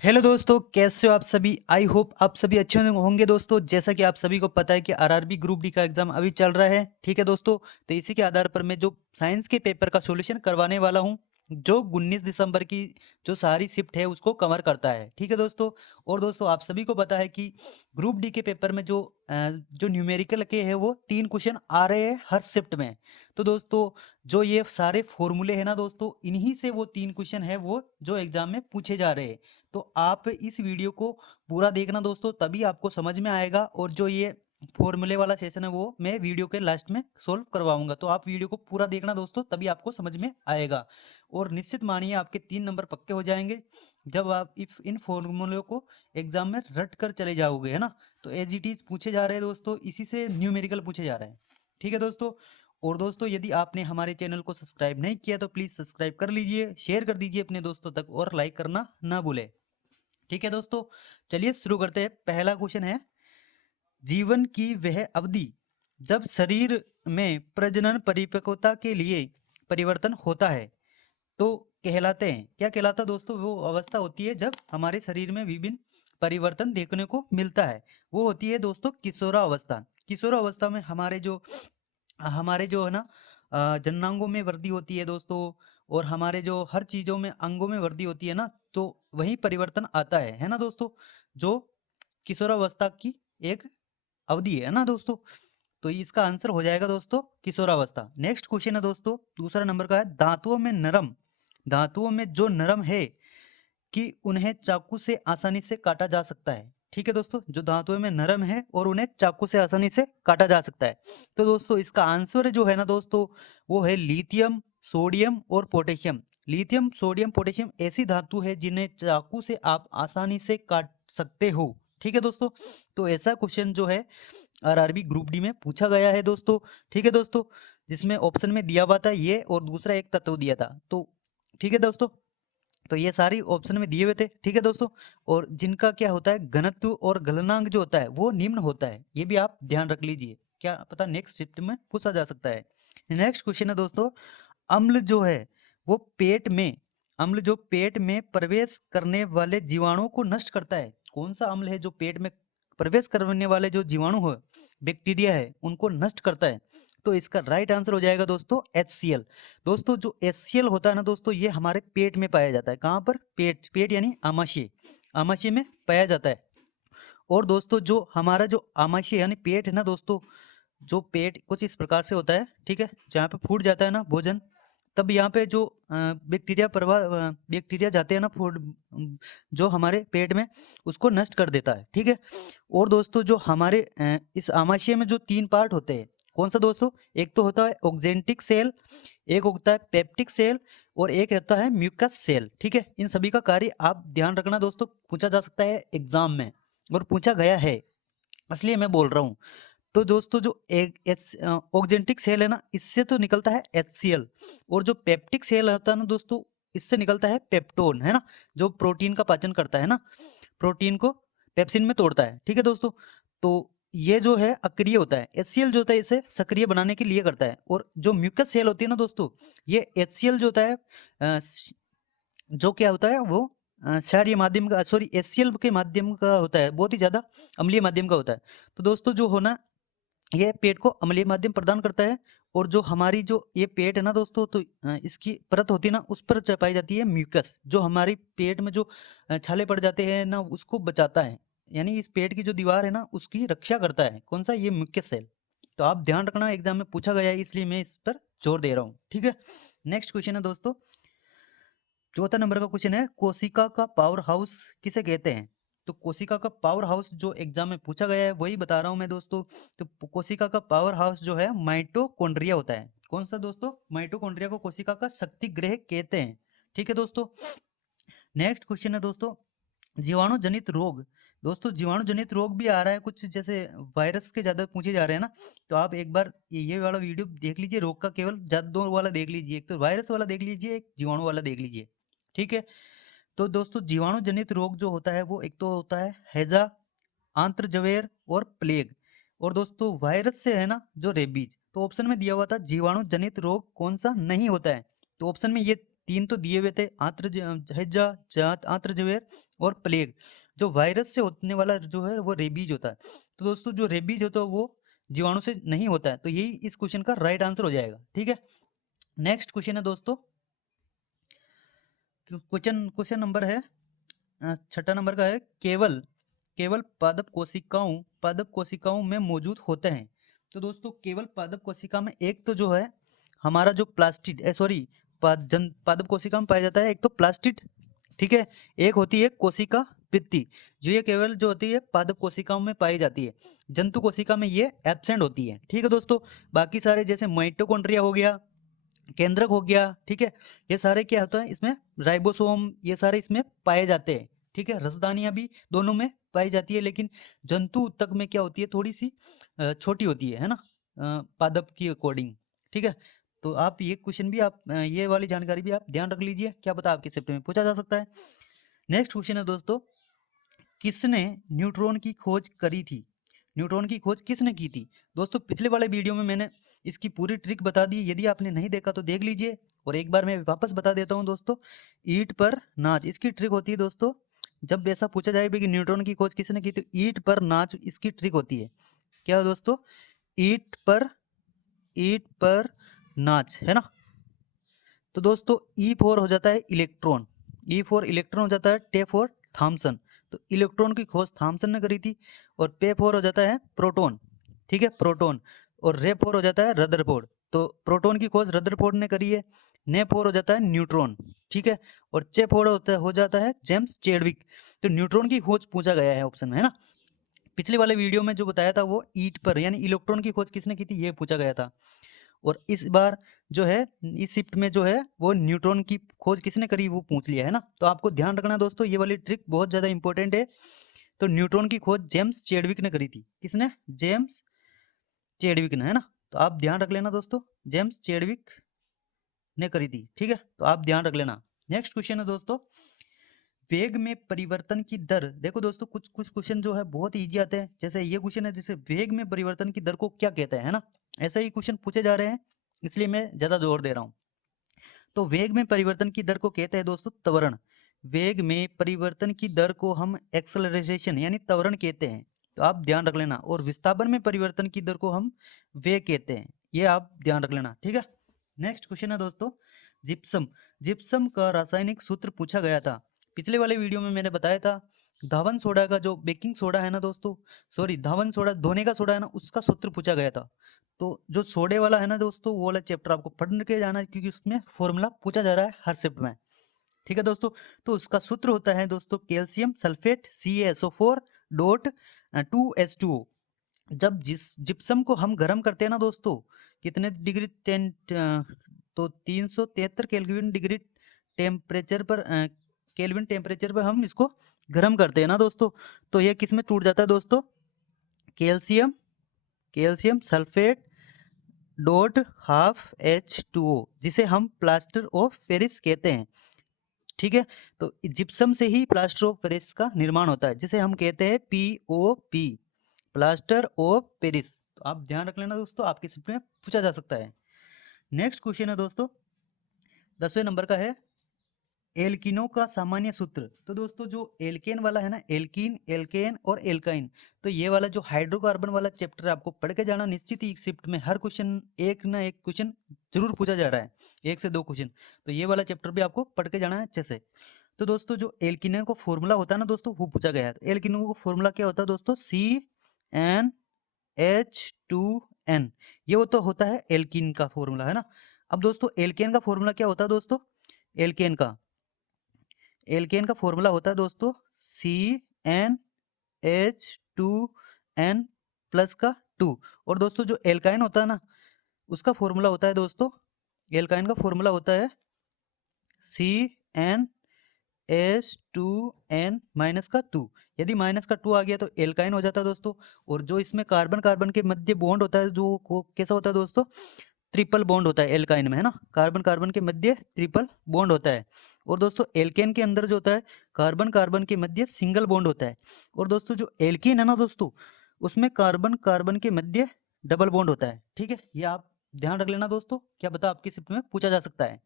Hello दोस्तों, कैसे हो आप सभी। आई होप आप सभी अच्छे होंगे दोस्तों। जैसा कि आप सभी को पता है कि आरआरबी ग्रुप डी का एग्जाम अभी चल रहा है, ठीक है दोस्तों। तो इसी के आधार पर मैं जो साइंस के पेपर का सॉल्यूशन करवाने वाला हूं, जो 19 दिसंबर की जो सारी शिफ्ट है उसको कवर करता है, ठीक है दोस्तों। और दोस्तों आप सभी को पता है कि ग्रुप डी के पेपर में जो न्यूमेरिकल के है वो 3 क्वेश्चन आ रहे हैं हर शिफ्ट में। तो दोस्तों जो ये सारे फॉर्मूले हैं ना दोस्तों, इन्हीं से वो 3 क्वेश्चन है वो जो एग्जाम में पूछे जा रहे हैं। तो आप इस वीडियो को पूरा देखना दोस्तों, तभी आपको समझ में आएगा। और जो ये फॉर्मूले वाला सेशन है वो मैं वीडियो के लास्ट में सोल्व करवाऊंगा। तो आप वीडियो को पूरा देखना दोस्तों, तभी आपको समझ में आएगा। और निश्चित मानिए आपके 3 नंबर पक्के हो जाएंगे जब आप इफ इन फॉर्मूलों को एग्जाम में रट कर चले जाओगे, है ना। तो एज इट इज पूछे जा रहे हैं दोस्तों, इसी से न्यूमेरिकल पूछे जा रहे हैं, ठीक है दोस्तों। और दोस्तों यदि आपने हमारे चैनल को सब्सक्राइब नहीं किया तो प्लीज़ सब्सक्राइब कर लीजिए, शेयर कर दीजिए अपने दोस्तों तक और लाइक करना ना भूलें, ठीक है दोस्तों। चलिए शुरू करते हैं। पहला क्वेश्चन है, जीवन की वह अवधि जब शरीर में प्रजनन परिपक्वता के लिए परिवर्तन होता है तो कहलाते हैं। क्या कहलाता है दोस्तों? वो अवस्था होती है जब हमारे शरीर में विभिन्न परिवर्तन देखने को मिलता है, वो होती है दोस्तों किशोरावस्था। किशोरावस्था में हमारे जो है ना जननांगों में वृद्धि होती है दोस्तों। और हमारे जो हर चीज़ों में अंगों में वृद्धि होती है ना, तो वही परिवर्तन आता है ना दोस्तों, जो किशोरावस्था की एक अवधि है ना दोस्तों। तो इसका आंसर हो जाएगा दोस्तों किशोरावस्था। नेक्स्ट क्वेश्चन है दोस्तों, दूसरा नंबर का है, धातुओं में जो नरम है कि उन्हें चाकू से आसानी से काटा जा सकता है, ठीक है दोस्तों। जो धातुओं में नरम है और उन्हें चाकू से आसानी से काटा जा सकता है। तो दोस्तों इसका आंसर जो है ना दोस्तों, वो है लिथियम, सोडियम और पोटेशियम। लिथियम, सोडियम, पोटेशियम ऐसी धातु है जिन्हें चाकू से आप आसानी से काट सकते हो, ठीक है दोस्तों। तो ऐसा क्वेश्चन जो है आरआरबी ग्रुप डी में पूछा गया है दोस्तों, ठीक है दोस्तों। जिसमें ऑप्शन में दिया हुआ था ये और दूसरा एक तत्व दिया था, तो ठीक है दोस्तों। तो ये सारी ऑप्शन में दिए हुए थे, ठीक है दोस्तों। और जिनका क्या होता है, घनत्व और गलनांक जो होता है वो निम्न होता है, ये भी आप ध्यान रख लीजिए, क्या पता नेक्स्ट शिफ्ट में पूछा जा सकता है। नेक्स्ट क्वेश्चन है दोस्तों, अम्ल जो है वो पेट में अम्ल जो पेट में प्रवेश करने वाले जीवाणुओं को नष्ट करता है। कौन सा अम्ल है जो पेट में प्रवेश करने वाले जो जीवाणु है, बैक्टीरिया है, उनको नष्ट करता है? तो इसका राइट आंसर हो जाएगा दोस्तों HCl। दोस्तों जो HCl होता है ना दोस्तों, ये हमारे पेट में पाया जाता है। कहाँ पर? पेट, पेट यानी आमाशय, आमाशय में पाया जाता है। और दोस्तों जो हमारा जो आमाशय यानी पेट है ना दोस्तों, जो पेट कुछ इस प्रकार से होता है, ठीक है। जहाँ पे फूट जाता है ना भोजन, तब यहाँ पे जो बैक्टीरिया जाते हैं ना फूड, जो हमारे पेट में, उसको नष्ट कर देता है, ठीक है। और दोस्तों जो हमारे इस आमाशय में जो 3 पार्ट होते हैं, कौन सा दोस्तों? एक तो होता है ऑक्जेंटिक सेल, एक होता है पेप्टिक सेल, और एक रहता है म्यूकस सेल, ठीक है। इन सभी का कार्य आप ध्यान रखना दोस्तों, पूछा जा सकता है एग्जाम में और पूछा गया है, इसलिए मैं बोल रहा हूँ। तो दोस्तों जो एक ऑक्जेंटिक सेल है ना, इससे तो निकलता है HCl। और जो पेप्टिक सेल होता है ना दोस्तों, इससे निकलता है पेप्टोन, है ना, जो प्रोटीन का पाचन करता है ना, प्रोटीन को पेप्सिन में तोड़ता है, ठीक है दोस्तों। तो ये जो है अक्रिय होता है, HCl जो होता है इसे सक्रिय बनाने के लिए करता है। और जो म्यूकस सेल होती है ना दोस्तों, ये HCl जो होता है जो क्या होता है वो क्षारीय माध्यम का, सॉरी HCl के माध्यम का होता है, बहुत ही ज़्यादा अम्लीय माध्यम का होता है। तो दोस्तों जो होना, ये पेट को अम्लीय माध्यम प्रदान करता है। और जो हमारी जो ये पेट है ना दोस्तों, तो इसकी परत होती है ना, उस पर पाई जाती है म्यूकस, जो हमारी पेट में जो छाले पड़ जाते हैं ना, उसको बचाता है। यानी इस पेट की जो दीवार है ना, उसकी रक्षा करता है। कौन सा? ये म्यूकस सेल। तो आप ध्यान रखना, एग्जाम में पूछा गया है, इसलिए मैं इस पर जोर दे रहा हूँ, ठीक है। नेक्स्ट क्वेश्चन है दोस्तों, चौथा नंबर का क्वेश्चन है, कोशिका का पावर हाउस किसे कहते हैं? तो कोशिका का पावर हाउस जो एग्जाम में पूछा गया है वही बता रहा हूं मैं दोस्तों। तो कोशिका का पावर हाउस जो है माइटोकॉन्ड्रिया होता है। कौन सा दोस्तों? माइटोकॉन्ड्रिया को कोशिका का शक्ति गृह कहते हैं, ठीक है दोस्तों। नेक्स्ट क्वेश्चन है दोस्तों, जीवाणु जनित रोग। दोस्तों जीवाणु जनित रोग भी आ रहा है कुछ, जैसे वायरस के ज्यादा पूछे जा रहे हैं ना। तो आप एक बार ये वाला वीडियो देख लीजिए, रोग का केवल ज्यादा 2 वाला देख लीजिए, एक तो वायरस वाला देख लीजिए, एक जीवाणु वाला देख लीजिए, ठीक है। तो दोस्तों जीवाणु जनित रोग जो होता है वो एक तो होता है हैजा, आंत्रजवेर और प्लेग। और दोस्तों वायरस से है ना जो रेबीज। तो ऑप्शन में दिया हुआ था जीवाणु जनित रोग कौन सा नहीं होता है, तो ऑप्शन में ये तीन तो दिए हुए थे, हैजा, आंत्रजवेर और प्लेग। जो वायरस से होने वाला जो है वो रेबीज होता है। तो दोस्तों जो रेबीज होता है वो जीवाणु से नहीं होता है, तो यही इस क्वेश्चन का राइट आंसर हो जाएगा। ठीक है, नेक्स्ट क्वेश्चन है दोस्तों, क्वेश्चन नंबर है छठा नंबर का है, केवल केवल पादप कोशिकाओं में मौजूद होते हैं। तो दोस्तों केवल पादप कोशिका में एक तो जो है हमारा जो प्लास्टिड सॉरी पादप कोशिका में पाया जाता है एक तो प्लास्टिड, ठीक है, एक होती है कोशिका भित्ति, जो ये केवल जो होती है पादप कोशिकाओं में पाई जाती है, जंतु कोशिका में ये एब्सेंट होती है। ठीक है दोस्तों, बाकी सारे जैसे माइटोकॉन्ड्रिया हो गया, केंद्रक हो गया, ठीक है, ये सारे क्या होता है इसमें राइबोसोम, ये सारे इसमें पाए जाते हैं। ठीक है, रसदानियां भी दोनों में पाई जाती है, लेकिन जंतु तक में क्या होती है थोड़ी सी छोटी होती है ना, पादप की अकॉर्डिंग। ठीक है, तो आप ये क्वेश्चन भी आप ये वाली जानकारी भी आप ध्यान रख लीजिए, क्या पता आपके शिफ्ट में पूछा जा सकता है। नेक्स्ट क्वेश्चन है दोस्तों, किसने न्यूट्रॉन की खोज करी थी? न्यूट्रॉन की खोज किसने की थी? दोस्तों पिछले वाले वीडियो में मैंने इसकी पूरी ट्रिक बता दी, यदि आपने नहीं देखा तो देख लीजिए, और एक बार मैं वापस बता देता हूं दोस्तों। ईंट पर नाच इसकी ट्रिक होती है दोस्तों, जब ऐसा पूछा जाए कि न्यूट्रॉन की खोज किसने की, तो ईंट पर नाच इसकी ट्रिक होती है। क्या दोस्तों? ईंट पर नाच, है ना। तो दोस्तों E4 हो जाता है इलेक्ट्रॉन, E4 इलेक्ट्रॉन हो जाता है, टे4 थॉमसन। तो इलेक्ट्रॉन की खोज थॉमसन ने करी थी। और पे4 हो जाता है प्रोटॉन, ठीक है, प्रोटॉन। और रे4 हो जाता है रदरफोर्ड। तो प्रोटॉन की खोज रदरफोर्ड ने करी है। ने4 हो जाता है न्यूट्रॉन, ठीक है। और चे4 हो जाता है जेम्स चैडविक। तो न्यूट्रॉन की खोज पूछा गया है ऑप्शन में, है ना। पिछले वाले वीडियो में जो बताया था वो ईट पर यानी इलेक्ट्रॉन की खोज किसने की थी ये पूछा गया था। और इस बार जो है इस शिफ्ट में जो है वो न्यूट्रॉन की खोज किसने करी वो पूछ लिया है ना। तो आपको ध्यान रखना दोस्तों, ये वाली ट्रिक बहुत ज़्यादा इंपॉर्टेंट है। तो न्यूट्रॉन की खोज जेम्स चैडविक ने करी थी। किसने? जेम्स चैडविक ने, है ना। तो आप ध्यान रख लेना दोस्तों, जेम्स चैडविक ने करी थी, ठीक है, तो आप ध्यान रख लेना। नेक्स्ट क्वेश्चन है दोस्तों, वेग में परिवर्तन की दर। देखो दोस्तों कुछ कुछ क्वेश्चन जो है बहुत इजी आते हैं, जैसे ये क्वेश्चन है, जैसे वेग में परिवर्तन की दर को क्या कहते हैं, है ना। ऐसा ही क्वेश्चन पूछे जा रहे हैं, इसलिए मैं ज्यादा जोर दे रहा हूँ। तो वेग में परिवर्तन की दर को कहते हैं दोस्तों त्वरण। वेग में परिवर्तन की दर को हम एक्सेलरेशन यानी त्वरण कहते हैं, तो आप ध्यान रख लेना। और विस्थापन में परिवर्तन की दर को हम वेग कहते हैं, ये आप ध्यान रख लेना, ठीक है। नेक्स्ट क्वेश्चन है दोस्तों, जिप्सम। जिप्सम का रासायनिक सूत्र पूछा गया था। पिछले वाले वीडियो में मैंने बताया था धावन सोडा का जो बेकिंग सोडा है ना दोस्तों, सॉरी धावन सोडा धोने का सोडा है ना, उसका सूत्र पूछा गया था। तो जो सोडे वाला है ना दोस्तों, वो वाला चैप्टर आपको पढ़ के जाना है, क्योंकि उसमें फॉर्मूला पूछा जा रहा है हर शिफ्ट में, ठीक है दोस्तों। तो उसका सूत्र होता है दोस्तों calcium sulphate CaSO4 dot 2H2O। जब जिप्सम को हम गर्म करते हैं ना दोस्तों, कितने डिग्री तो 373 केल्विन डिग्री टेम्परेचर पर केल्विन टेम्परेचर पर हम इसको गर्म करते हैं ना दोस्तों, तो ये किस में टूट जाता है दोस्तों? कैल्शियम सल्फेट डॉट H2O, जिसे हम प्लास्टर ऑफ पेरिस कहते हैं, ठीक है। तो जिप्सम से ही प्लास्टर ऑफ पेरिस का निर्माण होता है, जिसे हम कहते हैं POP, प्लास्टर ऑफ पेरिस। तो आप ध्यान रख लेना दोस्तों, आपके शिफ्ट में पूछा जा सकता है। नेक्स्ट क्वेश्चन है दोस्तों, 10वें नंबर का है, एल्किनों का सामान्य सूत्र। तो दोस्तों जो एल्केन वाला है ना, एल्कीन, एल्केन और एल्काइन, तो ये वाला जो हाइड्रोकार्बन वाला चैप्टर आपको पढ़ के जाना निश्चित ही शिफ्ट में हर क्वेश्चन एक ना एक क्वेश्चन जरूर पूछा जा रहा है, 1 से 2 क्वेश्चन। तो ये वाला चैप्टर भी आपको पढ़ के जाना है अच्छे से। तो दोस्तों जो एल्किनो का फॉर्मूला होता है ना दोस्तों, वो पूछा गया है। एल्किनो का फॉर्मूला क्या होता है दोस्तों? CnH2n, ये तो होता है एल्कीन का फॉर्मूला, है ना। अब दोस्तों एल्केन का फॉर्मूला क्या होता है दोस्तों? एल्केन का फॉर्मूला होता है दोस्तों CnH2n प्लस का 2। और दोस्तों जो एल्काइन होता है ना, उसका फॉर्मूला होता है दोस्तों, एल्काइन का फॉर्मूला होता है CnH2n माइनस का 2। यदि माइनस का 2 आ गया तो एल्काइन हो जाता है दोस्तों। और जो इसमें कार्बन कार्बन के मध्य बॉन्ड होता है, जो कैसा होता है दोस्तों? ट्रिपल बॉन्ड होता है एल्काइन में, है ना। कार्बन कार्बन के मध्य ट्रिपल बॉन्ड होता है। और दोस्तों एल्केन के अंदर जो होता है कार्बन कार्बन के मध्य सिंगल बॉन्ड होता है। और दोस्तों जो एल्कीन है ना दोस्तों, उसमें कार्बन कार्बन के मध्य डबल बॉन्ड होता है, ठीक है। ये आप ध्यान रख लेना दोस्तों, क्या पता आपकी शिफ्ट में पूछा जा सकता है।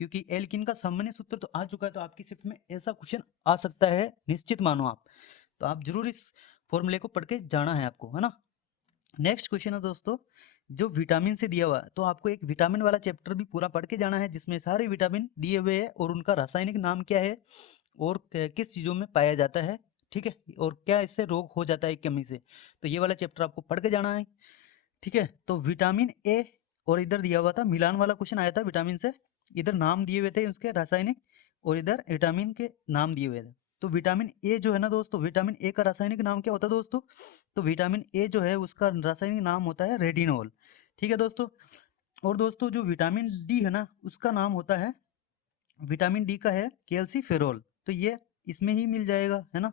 क्योंकि एल्किन का सामान्य सूत्र तो आ चुका है, तो आपकी शिफ्ट में ऐसा क्वेश्चन आ सकता है, निश्चित मानो आप। तो आप जरूर इस फॉर्मूले को पढ़ के जाना है आपको, है ना। नेक्स्ट क्वेश्चन है दोस्तों, जो विटामिन से दिया हुआ है, तो आपको एक विटामिन वाला चैप्टर भी पूरा पढ़ के जाना है, जिसमें सारे विटामिन दिए हुए हैं और उनका रासायनिक नाम क्या है और किस चीज़ों में पाया जाता है, ठीक है, और क्या इससे रोग हो जाता है कमी से। तो ये वाला चैप्टर आपको पढ़ के जाना है, ठीक है। तो विटामिन ए, और इधर दिया हुआ था मिलान वाला क्वेश्चन आया था विटामिन से, इधर नाम दिए हुए थे उसके रासायनिक और इधर विटामिन के नाम दिए हुए थे। तो विटामिन ए जो है ना दोस्तों, विटामिन ए का रासायनिक नाम क्या होता है दोस्तों, तो विटामिन ए जो है उसका रासायनिक नाम होता है रेटिनॉल, ठीक है दोस्तों। और दोस्तों जो विटामिन डी है ना, उसका नाम होता है, विटामिन डी का है कैल्सीफेरॉल, तो ये इसमें ही मिल जाएगा, है ना।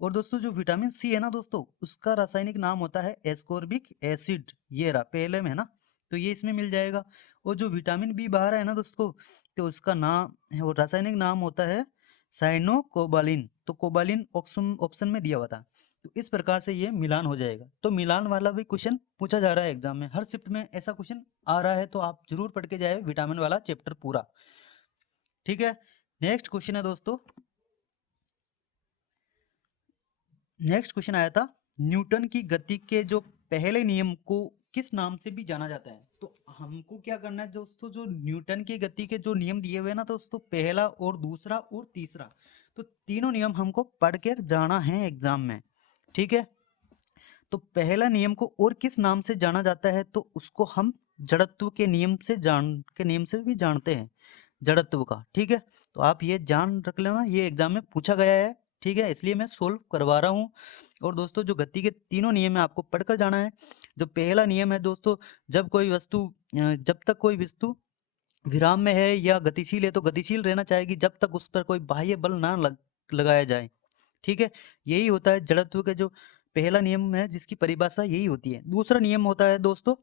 और दोस्तों जो विटामिन सी है ना दोस्तों, उसका रासायनिक नाम होता है एस्कॉर्बिक एसिड, ये रहा पहले में, है ना, तो ये इसमें मिल जाएगा। और जो विटामिन बी बाहर है ना दोस्तों, तो उसका नाम और रासायनिक नाम होता है साइनोकोबालिन, तो कोबालिन ऑप्शन ऑप्शन में दिया हुआ था। तो इस प्रकार से ये मिलान हो जाएगा। तो मिलान वाला भी क्वेश्चन पूछा जा रहा है एग्जाम में, हर शिफ्ट में ऐसा क्वेश्चन आ रहा है, तो आप जरूर पढ़ के जाए विटामिन वाला चैप्टर पूरा, ठीक है। नेक्स्ट क्वेश्चन है दोस्तों, नेक्स्ट क्वेश्चन आया था, न्यूटन की गति के जो पहले नियम को किस नाम से भी जाना जाता है। तो हमको क्या करना है दोस्तों, जो न्यूटन की गति के जो नियम दिए हुए हैं ना दोस्तों, पहला और दूसरा और तीसरा, तो तीनों नियम हमको पढ़ के जाना है एग्जाम में, ठीक है। तो पहला नियम को और किस नाम से जाना जाता है, तो उसको हम जड़त्व के नियम से भी जानते हैं, जड़त्व का, ठीक है। तो आप ये जान रख लेना, ये एग्जाम में पूछा गया है, ठीक है, इसलिए मैं सोल्व करवा रहा हूँ। और दोस्तों जो गति के तीनों नियम है आपको पढ़कर जाना है। जो पहला नियम है दोस्तों, जब तक कोई वस्तु विराम में है या गतिशील है, तो गतिशील रहना चाहेगी जब तक उस पर कोई बाह्य बल ना लगाया जाए, ठीक है। यही होता है जड़त्व का जो पहला नियम है, जिसकी परिभाषा यही होती है। दूसरा नियम होता है दोस्तों,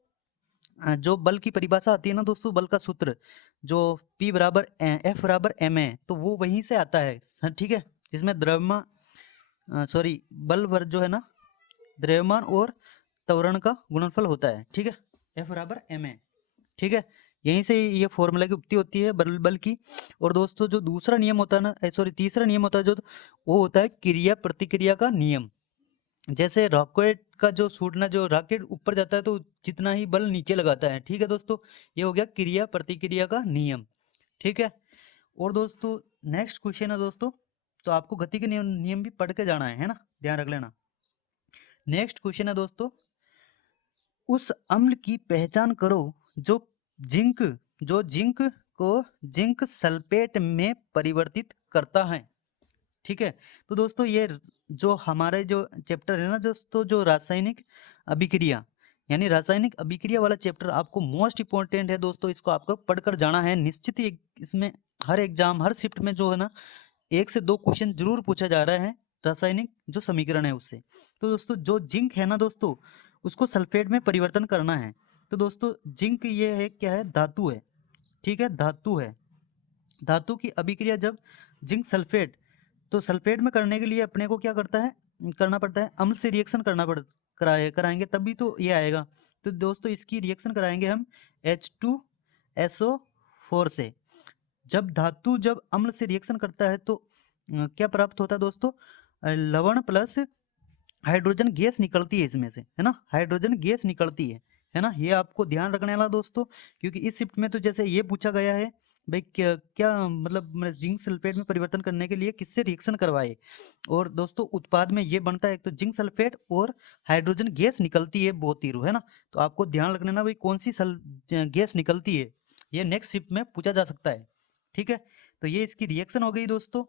जो बल की परिभाषा आती है ना दोस्तों, बल का सूत्र जो P बराबर F बराबर ma है, तो वो वहीं से आता है, ठीक है, जिसमें बल वर्ग जो है ना, द्रव्यमान और त्वरण का गुणनफल होता है, ठीक है, F बराबर ma, ठीक है। यहीं से ये फॉर्मूला की उपती होती है बल की। और दोस्तों जो दूसरा नियम होता है ना, तीसरा नियम होता है जो, वो होता है क्रिया प्रतिक्रिया का नियम। जैसे रॉकेट का जो छूटना, जो रॉकेट ऊपर जाता है तो जितना ही बल नीचे लगाता है, ठीक है दोस्तों, ये हो गया क्रिया प्रतिक्रिया का नियम, ठीक है। और दोस्तों नेक्स्ट क्वेश्चन है दोस्तों, तो आपको गति के नियम नियम भी पढ़ के जाना है ना, ध्यान रख लेना। नेक्स्ट क्वेश्चन है दोस्तों, उस अम्ल की पहचान करो जो जिंक जिंक को जिंक सल्फेट में परिवर्तित करता है, ठीक है। तो दोस्तों ये जो हमारे जो चैप्टर है ना दोस्तों, जो रासायनिक अभिक्रिया, यानी रासायनिक अभिक्रिया वाला चैप्टर आपको मोस्ट इंपॉर्टेंट है दोस्तों, इसको आपको पढ़कर जाना है निश्चित ही। इसमें हर एग्जाम हर शिफ्ट में जो है ना, 1 से 2 क्वेश्चन जरूर पूछा जा रहा है रासायनिक जो समीकरण है उससे। तो दोस्तों जो जिंक है ना दोस्तों, उसको सल्फेट में परिवर्तन करना है। तो दोस्तों जिंक ये है, क्या है, धातु है, ठीक है, धातु है। धातु की अभिक्रिया जब जिंक सल्फेट, तो सल्फेट में करने के लिए अपने को क्या करना पड़ता है, अम्ल से रिएक्शन कराएंगे तभी तो ये आएगा। तो दोस्तों इसकी रिएक्शन कराएंगे हम H2SO4 से। जब अम्ल से रिएक्शन करता है तो क्या प्राप्त होता है दोस्तों, लवण प्लस हाइड्रोजन गैस निकलती है इसमें से, है ना, हाइड्रोजन गैस निकलती है ना। ये आपको ध्यान रखने वाला दोस्तों, क्योंकि इस शिफ्ट में तो जैसे ये पूछा गया है भाई, क्या क्या मतलब जिंक सल्फेट में परिवर्तन करने के लिए किससे रिएक्शन करवाए। और दोस्तों उत्पाद में ये बनता है, एक तो जिंक सल्फेट और हाइड्रोजन गैस निकलती है बोतीरो, है ना। तो आपको ध्यान रखना ना भाई, कौन सी गैस निकलती है, ये नेक्स्ट शिफ्ट में पूछा जा सकता है, ठीक है। तो ये इसकी रिएक्शन हो गई दोस्तों,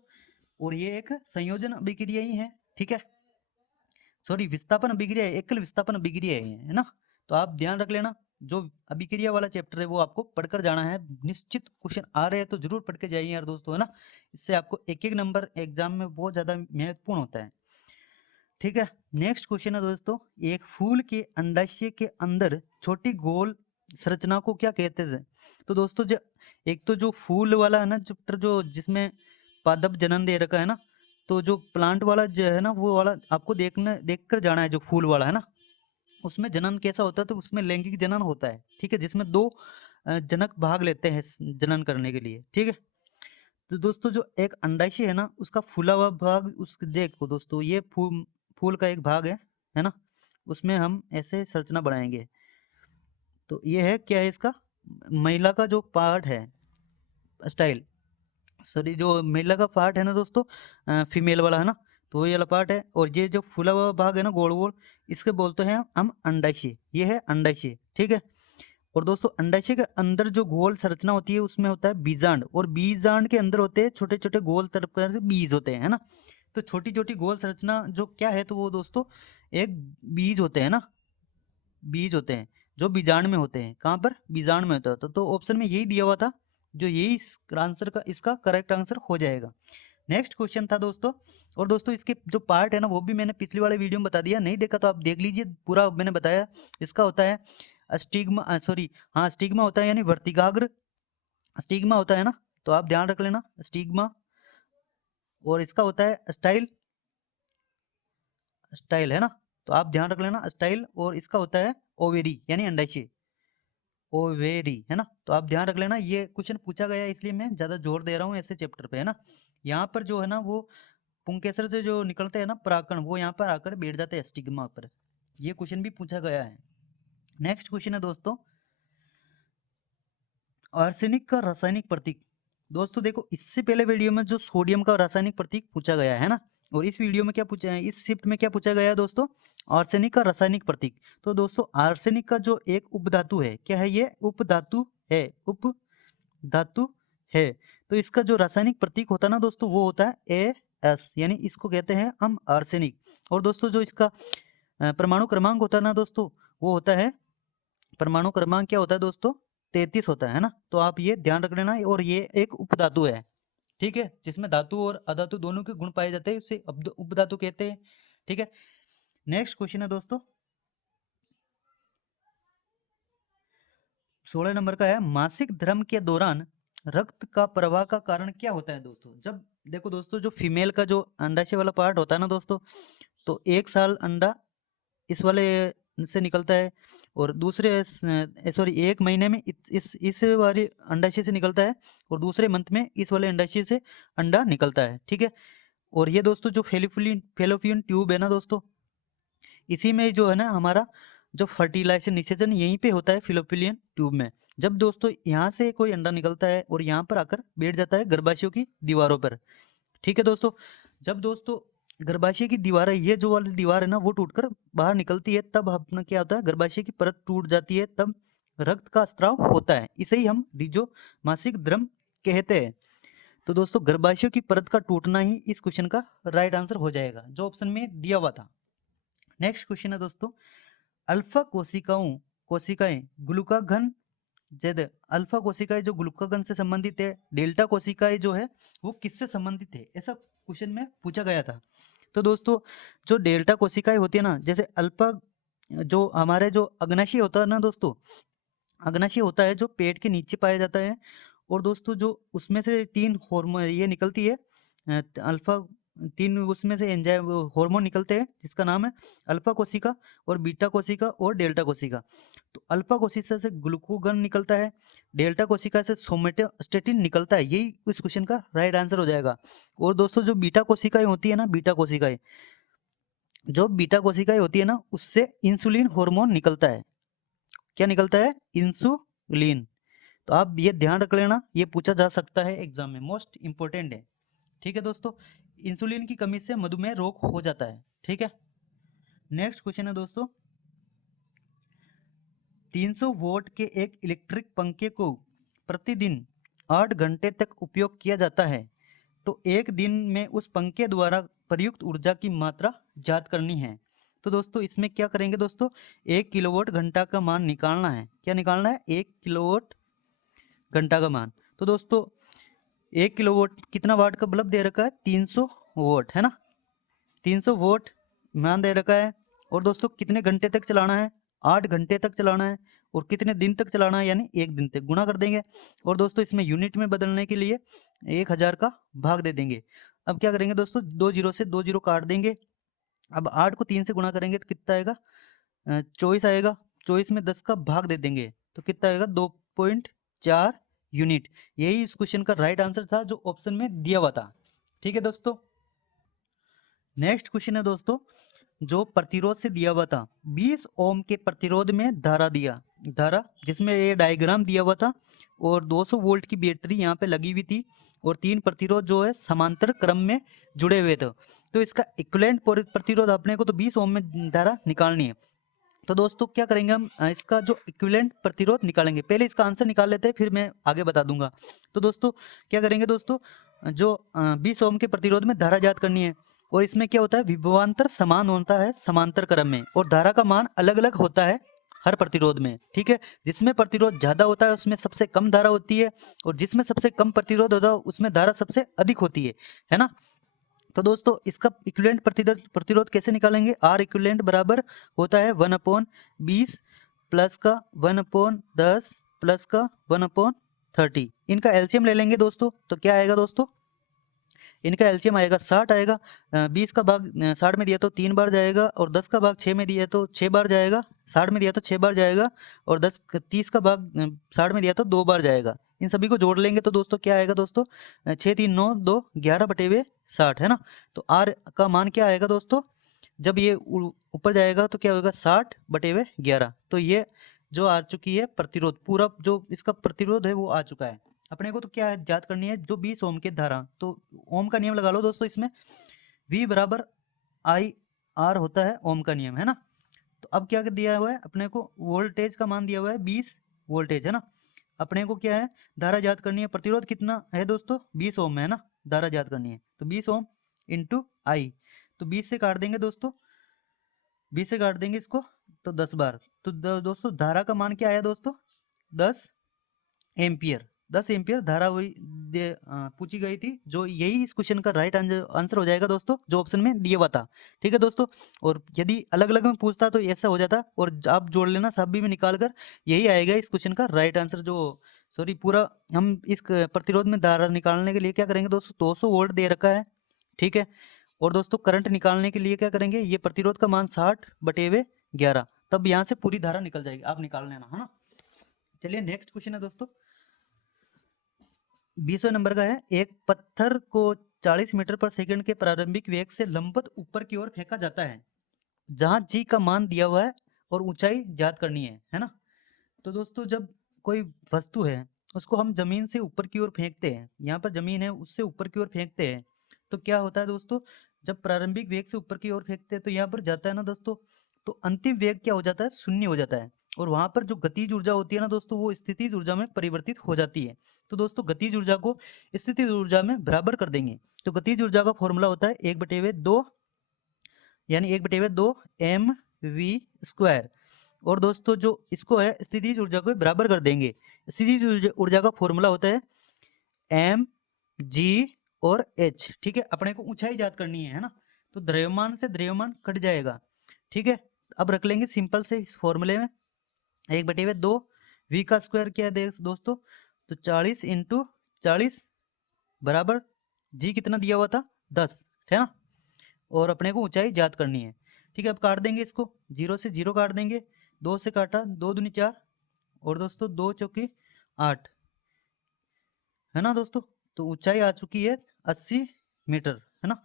और ये एक संयोजन अभिक्रिया ही है, ठीक है, विस्थापन अभिक्रिया है, एकल विस्थापन अभिक्रिया है ना। तो आप ध्यान रख लेना, जो अभिक्रिया वाला चैप्टर है वो आपको पढ़कर जाना है, निश्चित क्वेश्चन आ रहे हैं तो जरूर पढ़ के जाइए यार दोस्तों, है ना। इससे आपको एक एक नंबर एग्जाम में बहुत ज्यादा महत्वपूर्ण होता है, ठीक है। नेक्स्ट क्वेश्चन है दोस्तों, एक फूल के अंडाशय के अंदर छोटी गोल संरचना को क्या कहते थे। तो दोस्तों जो एक तो जो फूल वाला है ना चैप्टर, जो जिसमें पादप जनन दे रखा है ना, तो जो प्लांट वाला जो है ना, वो वाला आपको देखकर जाना है, जो फूल वाला है ना, उसमें जनन कैसा होता है, तो उसमें लैंगिक जनन होता है, ठीक है, जिसमें 2 जनक भाग लेते हैं जनन करने के लिए, ठीक है। तो दोस्तों जो एक अंडाशय है ना, उसका फूला हुआ भाग, उस देखो दोस्तों ये फूल का एक भाग है ना, उसमें हम ऐसे संरचना बनाएंगे। तो ये है क्या है इसका, महिला का जो पार्ट है, स्टाइल, सॉरी जो महिला का पार्ट है ना दोस्तों, फीमेल वाला है ना, तो ये वाला पार्ट है। और ये जो फूला हुआ भाग है ना गोल गोल, इसके बोलते हैं हम अंडाशय, ये है अंडाशय, ठीक है। और दोस्तों अंडाशय के अंदर जो गोल संरचना होती है उसमें होता है बीजांड, और बीजांड के अंदर होते हैं छोटे छोटे गोल तरह के बीज होते हैं, है ना। तो छोटी छोटी गोल संरचना जो क्या है, तो वो दोस्तों एक बीज होते हैं ना, बीज होते हैं जो बीजांड में होते हैं। कहाँ पर, बीजांड में होता है। तो ऑप्शन में यही दिया हुआ था, जो यही आंसर का इसका करेक्ट आंसर हो जाएगा। नेक्स्ट क्वेश्चन था दोस्तों, और दोस्तों इसके जो पार्ट है ना वो भी मैंने पिछली वाले वीडियो में बता दिया, नहीं देखा तो आप देख लीजिए, पूरा मैंने बताया। इसका होता है स्टिग्मा, सॉरी हाँ स्टिग्मा होता है यानी वर्तिकाग्र, स्टिग्मा होता है ना, तो आप ध्यान रख लेना स्टिग्मा। और इसका होता है स्टाइल, स्टाइल है ना, तो आप ध्यान रख लेना स्टाइल। और इसका होता है ओवेरी यानी अंडाशय, ओवेरी है ना, तो आप ध्यान रख लेना। ये क्वेश्चन पूछा गया है इसलिए मैं ज्यादा जोर दे रहा हूँ ऐसे चैप्टर पे, है ना। यहाँ पर जो है ना वो पुंकेसर से जो निकलते हैं ना परागकण, वो यहाँ पर आकर बैठ जाते हैं स्टिग्मा पर। ये क्वेश्चन भी पूछा गया है। नेक्स्ट क्वेश्चन है दोस्तों, आर्सेनिक का रासायनिक प्रतीक। दोस्तों देखो इससे पहले वीडियो में जो सोडियम का रासायनिक प्रतीक पूछा गया है ना, और इस वीडियो में क्या पूछा है, इस शिफ्ट में क्या पूछा गया है दोस्तों, आर्सेनिक का रासायनिक प्रतीक। तो दोस्तों आर्सेनिक का जो एक उपधातु है, क्या है ये, उपधातु है, उपधातु है। तो इसका जो रासायनिक प्रतीक होता है ना दोस्तों, वो होता है AS, यानी इसको कहते हैं हम आर्सेनिक। और दोस्तों जो इसका परमाणु क्रमांक होता है ना दोस्तों, वो होता है, परमाणु क्रमांक क्या होता है दोस्तों, 33 होता है ना। तो आप ये ध्यान रख लेना। और ये एक उपधातु है, ठीक है, जिसमें धातु और अधातु दोनों के गुण पाए जाते हैं, उसे उपधातु कहते हैं, ठीक है। नेक्स्ट क्वेश्चन है दोस्तों 16 नंबर का है, मासिक धर्म के दौरान रक्त का प्रवाह का कारण क्या होता है दोस्तों। जब देखो दोस्तों जो फीमेल का जो अंडाशय वाला पार्ट होता है ना दोस्तों, तो 1 साल अंडा इस वाले से निकलता है, और दूसरे सॉरी 1 महीने में इस वाले अंडाशय से निकलता है, और दूसरे मंथ में इस वाले अंडाशय से अंडा निकलता है, ठीक है। और ये दोस्तों जो फेलोपियन ट्यूब है ना दोस्तों, इसी में जो है ना हमारा जो फर्टिलाइजेशन निषेचन यहीं पे होता है फिलोपियन ट्यूब में। जब दोस्तों यहाँ से कोई अंडा निकलता है और यहाँ पर आकर बैठ जाता है गर्भाशयों की दीवारों पर, ठीक है दोस्तों। जब दोस्तों गर्भाशय की दीवार है, ये जो वाली दीवार है ना वो टूटकर बाहर निकलती है, तब अपना क्या होता है, गर्भाशय की परत टूट जाती है, तब रक्त का स्त्राव होता है। इसे ही हम मासिक धर्म कहते हैं। तो दोस्तों गर्भाशय की परत का टूटना ही इस क्वेश्चन का राइट आंसर हो जाएगा, जो ऑप्शन में दिया हुआ था। नेक्स्ट क्वेश्चन है दोस्तों, अल्फा कोशिकाएं ग्लूकागन, जैद अल्फा कोशिकाएं जो ग्लूकागन से संबंधित है, डेल्टा कोशिकाएं जो है वो किससे संबंधित है, ऐसा क्वेश्चन में पूछा गया था। तो दोस्तों जो डेल्टा कोशिकाएं होती है ना, जैसे अल्फा जो हमारे जो अग्नाशय होता है ना दोस्तों, अग्नाशय होता है जो पेट के नीचे पाया जाता है। और दोस्तों जो उसमें से 3 हार्मोन ये निकलती है, अल्फा 3 उसमें से एंजाइम हार्मोन निकलते हैं, जिसका नाम है अल्फा कोशिका और बीटा कोशिका और डेल्टा कोशिका। तो अल्फा कोशिका से ग्लूकोगन निकलता है, डेल्टा कोशिका से सोमेटोस्टेटिन निकलता है, यही इस क्वेश्चन का राइट आंसर हो जाएगा। और दोस्तों जो बीटा कोशिकाएं होती है ना, बीटा कोशिकाएं होती है ना, उससे इंसुलिन हार्मोन निकलता है। क्या निकलता है, इंसुलिन। तो आप ये ध्यान रख लेना, ये पूछा जा सकता है एग्जाम में, मोस्ट इंपोर्टेंट है, ठीक है दोस्तों। इंसुलिन की कमी से मधुमेह रोग हो जाता है, ठीक है। नेक्स्ट क्वेश्चन है दोस्तों, 300 वोल्ट के एक इलेक्ट्रिक पंखे को प्रतिदिन 8 घंटे तक उपयोग किया जाता है, तो एक दिन में उस पंखे द्वारा प्रयुक्त ऊर्जा की मात्रा ज्ञात करनी है। तो दोस्तों इसमें क्या करेंगे दोस्तों, 1 किलोवाट घंटा का मान निकालना है। क्या निकालना है, 1 किलोवाट घंटा का मान। तो दोस्तों 1 किलोवाट कितना वाट का बल्ब दे रखा है, 300 वोट है ना, 300 वोट मान दे रखा है। और दोस्तों कितने घंटे तक चलाना है, 8 घंटे तक चलाना है। और कितने दिन तक चलाना है, यानी 1 दिन तक, गुणा कर देंगे। और दोस्तों इसमें यूनिट में बदलने के लिए 1000 का भाग दे देंगे। अब क्या करेंगे दोस्तों, 2 जीरो से 2 जीरो काट देंगे। अब 8 को 3 से गुणा करेंगे तो कितना आएगा, 24 आएगा। 24 में 10 का भाग दे देंगे तो कितना आएगा, 2 1.4 यूनिट। यही इस क्वेश्चन का राइट आंसर था जो ऑप्शन में दिया हुआ था। ठीक है दोस्तों, नेक्स्ट क्वेश्चन है दोस्तों, जो प्रतिरोध से दिया हुआ था 20 ओम के प्रतिरोध में धारा जिसमें ये डायग्राम दिया हुआ था और 200 वोल्ट की बैटरी यहाँ पे लगी हुई थी और 3 प्रतिरोध जो है समांतर क्रम में जुड़े हुए थे। तो इसका इक्विवेलेंट प्रतिरोध अपने को तो 20 ओम में धारा निकालनी है। तो दोस्तों क्या करेंगे हम, इसका जो इक्विवेलेंट प्रतिरोध निकालेंगे। पहले इसका आंसर निकाल लेते हैं, फिर मैं आगे बता दूंगा। तो दोस्तों क्या करेंगे दोस्तों, जो 20 ओम के प्रतिरोध में धारा ज्ञात करनी है और इसमें क्या होता है, विभवांतर समान होता है समांतर क्रम में और धारा का मान अलग अलग होता है हर प्रतिरोध में। ठीक है, जिसमें प्रतिरोध ज्यादा होता है उसमें सबसे कम धारा होती है और जिसमें सबसे कम प्रतिरोध होता है उसमें धारा सबसे अधिक होती है ना। तो दोस्तों इसका इक्विवेलेंट प्रतिरोध कैसे निकालेंगे, आर इक्विवेलेंट बराबर होता है 1/20 प्लस का 1/10 प्लस का 1/30। इनका एलसीएम ले लेंगे दोस्तों, तो क्या आएगा दोस्तों, इनका एलसीएम आएगा 60 आएगा। 20 का भाग 60 में दिया तो 3 बार जाएगा और 10 का भाग 6 में दिया तो 6 बार जाएगा। 60 में दिया तो 6 बार जाएगा और 30 का भाग 60 में दिया तो 2 बार जाएगा। इन सभी को जोड़ लेंगे तो दोस्तों क्या आएगा दोस्तों, 6 3 9 2 11/60 है ना। तो आर का मान क्या आएगा दोस्तों, जब ये ऊपर जाएगा तो क्या होगा 60/11। तो ये जो आ चुकी है प्रतिरोध, पूरा जो इसका प्रतिरोध है वो आ चुका है। अपने को तो क्या है, याद करनी है जो 20 ओम के धारा, तो ओम का नियम लगा लो दोस्तों, इसमें V बराबर आई आर होता है ओम का नियम, है ना। तो अब क्या दिया हुआ है अपने को, वोल्टेज का मान दिया हुआ है 20 वोल्टेज, है ना। अपने को क्या है, धारा याद करनी है, प्रतिरोध कितना है दोस्तों 20 ओम है ना, धारा याद करनी है। तो 20 ओम इंटू आई, तो 20 से काट देंगे दोस्तों, 20 से काट देंगे इसको तो 10 बार। तो दोस्तों धारा का मान क्या आया दोस्तों, 10 एम्पियर। 10 एम्पियर धारा वही पूछी गई थी, जो यही इस क्वेश्चन का राइट आंसर हो जाएगा दोस्तों, जो ऑप्शन में दिया हुआ था। ठीक है दोस्तों, और यदि अलग अलग में पूछता तो ऐसा हो जाता, और आप जोड़ लेना सभी में निकाल कर, यही आएगा इस क्वेश्चन का राइट आंसर। जो सॉरी पूरा हम इस प्रतिरोध में धारा निकालने के लिए क्या करेंगे दोस्तों, 200 वोल्ट दे रखा है। ठीक है, और दोस्तों करंट निकालने के लिए क्या करेंगे, ये प्रतिरोध का मान 60/11, तब यहाँ से पूरी धारा निकल जाएगी, आप निकाल लेना, है ना। चलिए नेक्स्ट क्वेश्चन है दोस्तों, 20वें नंबर का है, एक पत्थर को 40 मीटर पर सेकंड के प्रारंभिक वेग से लंबवत ऊपर की ओर फेंका जाता है, जहां जी का मान दिया हुआ है और ऊंचाई ज्ञात करनी है ना। तो दोस्तों जब कोई वस्तु है उसको हम जमीन से ऊपर की ओर फेंकते हैं, यहाँ पर जमीन है उससे ऊपर की ओर फेंकते हैं, तो क्या होता है दोस्तों, जब प्रारंभिक वेग से ऊपर की ओर फेंकते हैं तो यहाँ पर जाता है ना दोस्तों, तो अंतिम वेग क्या हो जाता है, शून्य हो जाता है, और वहां पर जो गतिज ऊर्जा होती है ना दोस्तों, वो स्थितिज ऊर्जा में परिवर्तित हो जाती है। तो दोस्तों गतिज ऊर्जा को स्थितिज ऊर्जा में बराबर कर देंगे, तो गतिज ऊर्जा का फॉर्मूला होता है 1/2 यानी 1/2 mv²। और दोस्तों जो इसको है स्थितिज ऊर्जा को बराबर कर देंगे, स्थितिज ऊर्जा का फॉर्मूला होता है एम जी और एच। ठीक है, अपने को ऊंचाई याद करनी है ना, तो द्रव्यमान से द्रव्यमान कट जाएगा। ठीक है, अब रख लेंगे सिंपल से इस फॉर्मूले में 1/2 v का स्क्वायर क्या है दोस्तों, तो 40 × 40 बराबर जी कितना दिया हुआ था 10, है ना, और अपने को ऊंचाई याद करनी है। ठीक है, अब काट देंगे इसको, 0 से 0 काट देंगे, 2 से काटा 2 दूनी 4 और दोस्तों 2 चौकी 8, है ना दोस्तों। तो ऊंचाई आ चुकी है 80 मीटर, है ना,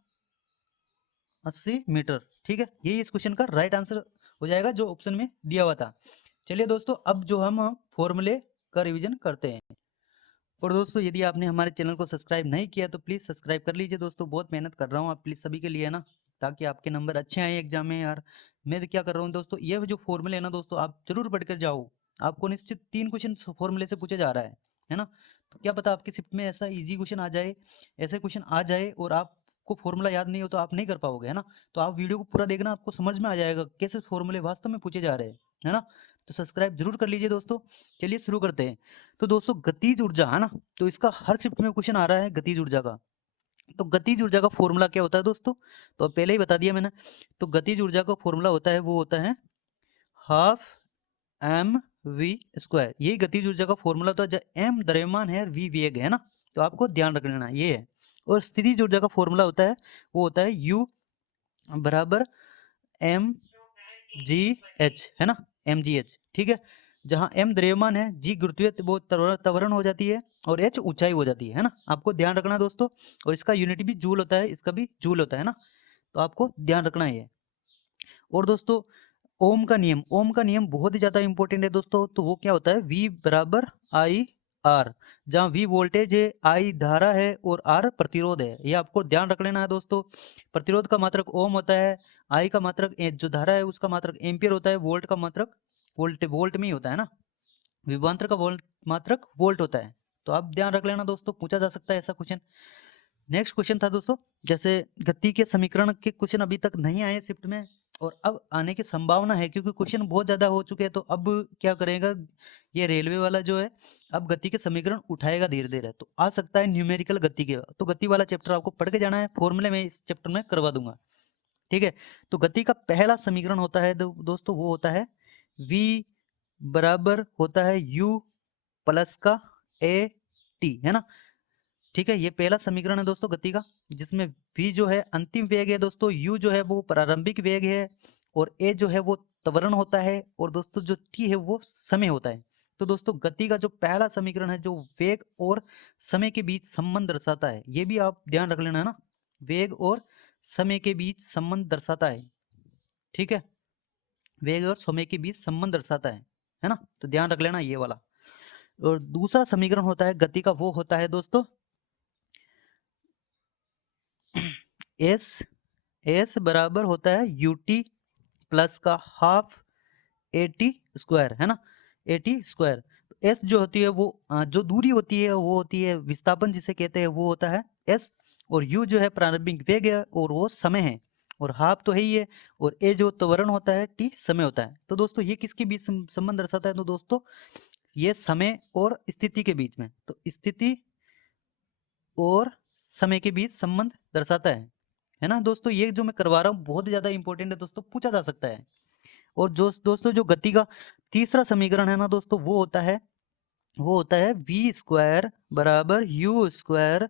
80 मीटर। ठीक है, यही इस क्वेश्चन का राइट आंसर हो जाएगा जो ऑप्शन में दिया हुआ था। चलिए दोस्तों अब जो हम फॉर्मूले का रिवीजन करते हैं। और दोस्तों यदि आपने हमारे चैनल को सब्सक्राइब नहीं किया तो प्लीज़ सब्सक्राइब कर लीजिए दोस्तों, बहुत मेहनत कर रहा हूँ आप प्लीज़ सभी के लिए, है ना, ताकि आपके नंबर अच्छे आए एग्जाम में। यार मैं क्या कर रहा हूँ दोस्तों, ये जो फॉर्मूले है ना दोस्तों, आप जरूर पढ़ कर जाओ, आपको निश्चित 3 क्वेश्चन फॉर्मूले से पूछा जा रहा है ना। तो क्या पता आपकी शिफ्ट में ऐसा ईजी क्वेश्चन आ जाए, ऐसे क्वेश्चन आ जाए और आपको फॉर्मूला याद नहीं हो तो आप नहीं कर पाओगे, है ना। तो आप वीडियो को पूरा देखना, आपको समझ में आ जाएगा कैसे फॉर्मूले वास्तव में पूछे जा रहे हैं, है ना। तो सब्सक्राइब जरूर कर लीजिए दोस्तों। चलिए शुरू करते हैं। तो दोस्तों गतिज ऊर्जा, है ना, तो इसका हर शिफ्ट में क्वेश्चन आ रहा है गतिज ऊर्जा का। तो गतिज ऊर्जा का फॉर्मूला क्या होता है दोस्तों, तो पहले ही बता दिया मैंने। तो गतिज ऊर्जा का फॉर्मूला होता है, वो होता है हाफ mv²। यही गतिज ऊर्जा का फॉर्मूला होता है, जब m द्रव्यमान है v वेग है ना, तो आपको ध्यान रख लेना ये है। और स्थितिज ऊर्जा का फॉर्मूला होता है, वो होता है u बराबर mgh, है ना, mgh। ठीक है, जहाँ m द्रव्यमान है, g गुरुत्वीय वो त्वरण हो जाती है और h ऊंचाई हो जाती है ना। आपको ध्यान रखना है दोस्तों। और इसका यूनिट भी जूल होता है, इसका भी जूल होता है ना, तो आपको ध्यान रखना है। और दोस्तों ओम का नियम, ओम का नियम बहुत ही ज्यादा इंपॉर्टेंट है दोस्तों। तो वो क्या होता है, V बराबर आई आर, जहाँ V वोल्टेज है, I धारा है और R प्रतिरोध है। ये आपको ध्यान रख लेना है दोस्तों। प्रतिरोध का मात्रक ओम होता है, I का मात्रक जो धारा है उसका मात्रक एम्पियर होता है, वोल्ट का मात्रक वोल्ट में ही होता है ना, विभवांतर का वोल्ट मात्रक वोल्ट होता है। तो आप ध्यान रख लेना दोस्तों, पूछा जा सकता है ऐसा क्वेश्चन। नेक्स्ट क्वेश्चन था दोस्तों, जैसे गति के समीकरण के क्वेश्चन अभी तक नहीं आए शिफ्ट में, और अब आने की संभावना है क्योंकि क्वेश्चन बहुत ज़्यादा हो चुके हैं। तो अब क्या करेगा ये रेलवे वाला जो है, अब गति के समीकरण उठाएगा धीरे धीरे। तो आ सकता है न्यूमेरिकल गति के, तो गति वाला चैप्टर आपको पढ़ के जाना है, फॉर्मूले में इस चैप्टर में करवा दूंगा, ठीक है। तो गति का पहला समीकरण होता है दोस्तों, वो होता है v बराबर होता है u प्लस का ए टी, है ना, ठीक है। ये पहला समीकरण है दोस्तों गति का, जिसमें v जो है अंतिम वेग है दोस्तों, u जो है वो प्रारंभिक वेग है, और a जो है वो त्वरण होता है, और दोस्तों जो t है वो समय होता है। तो दोस्तों गति का जो पहला समीकरण है, जो वेग और समय के बीच संबंध दर्शाता है, ये भी आप ध्यान रख लेना है ना, वेग और समय के बीच संबंध दर्शाता है, ठीक है, वेग और समय के बीच संबंध दर्शाता है ना, तो ध्यान रख लेना ये वाला। और दूसरा समीकरण होता है गति का, वो होता है दोस्तों एस बराबर होता है यूटी प्लस का हाफ ए टी स्क्वायर, है ना, ए टी स्क्वायर। एस जो होती है वो जो दूरी होती है वो होती है विस्थापन जिसे कहते हैं, वो होता है एस, और यू जो है प्रारंभिक वेग है और वो समय है, और हाफ तो है ही है, और ए जो त्वरण होता है, टी समय होता है। तो दोस्तों ये किसके बीच संबंध दर्शाता है, तो दोस्तों ये समय और स्थिति के बीच में, तो स्थिति और समय के बीच संबंध दर्शाता है ना दोस्तों। ये जो मैं करवा रहा हूँ बहुत ज्यादा इंपॉर्टेंट है दोस्तों, पूछा जा सकता है। और जो दोस्तों जो गति का तीसरा समीकरण है ना दोस्तों, वो होता है वी स्क्वायर बराबर यू स्क्वायर